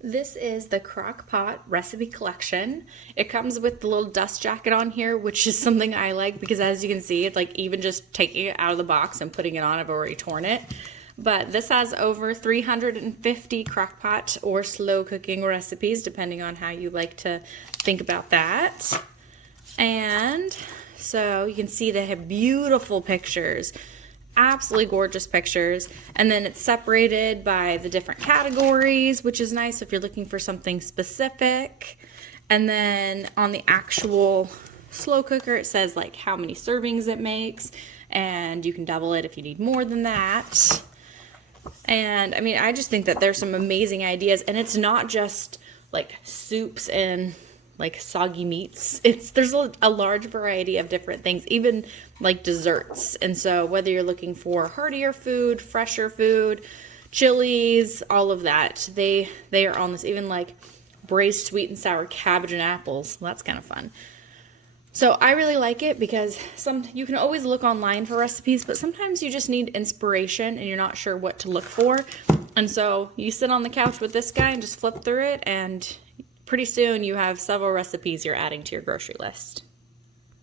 This is the Crock Pot recipe collection. It comes with the little dust jacket on here, which is something I like because as you can see, it's like even just taking it out of the box and putting it on, I've already torn it. But this has over 350 crock pot or slow cooking recipes, depending on how you like to think about that. And so you can see they have beautiful pictures, absolutely gorgeous pictures. And then it's separated by the different categories, which is nice if you're looking for something specific. And then on the actual slow cooker, it says like how many servings it makes, and you can double it if you need more than that. And I mean, I just think that there's some amazing ideas, and it's not just like soups and like soggy meats. There's a large variety of different things, even like desserts. And so whether you're looking for heartier food, fresher food, chilies, all of that, they are on this. Even like braised sweet and sour cabbage and apples. That's kind of fun. So I really like it because you can always look online for recipes, but sometimes you just need inspiration and you're not sure what to look for. And so you sit on the couch with this guy and just flip through it, and pretty soon you have several recipes you're adding to your grocery list.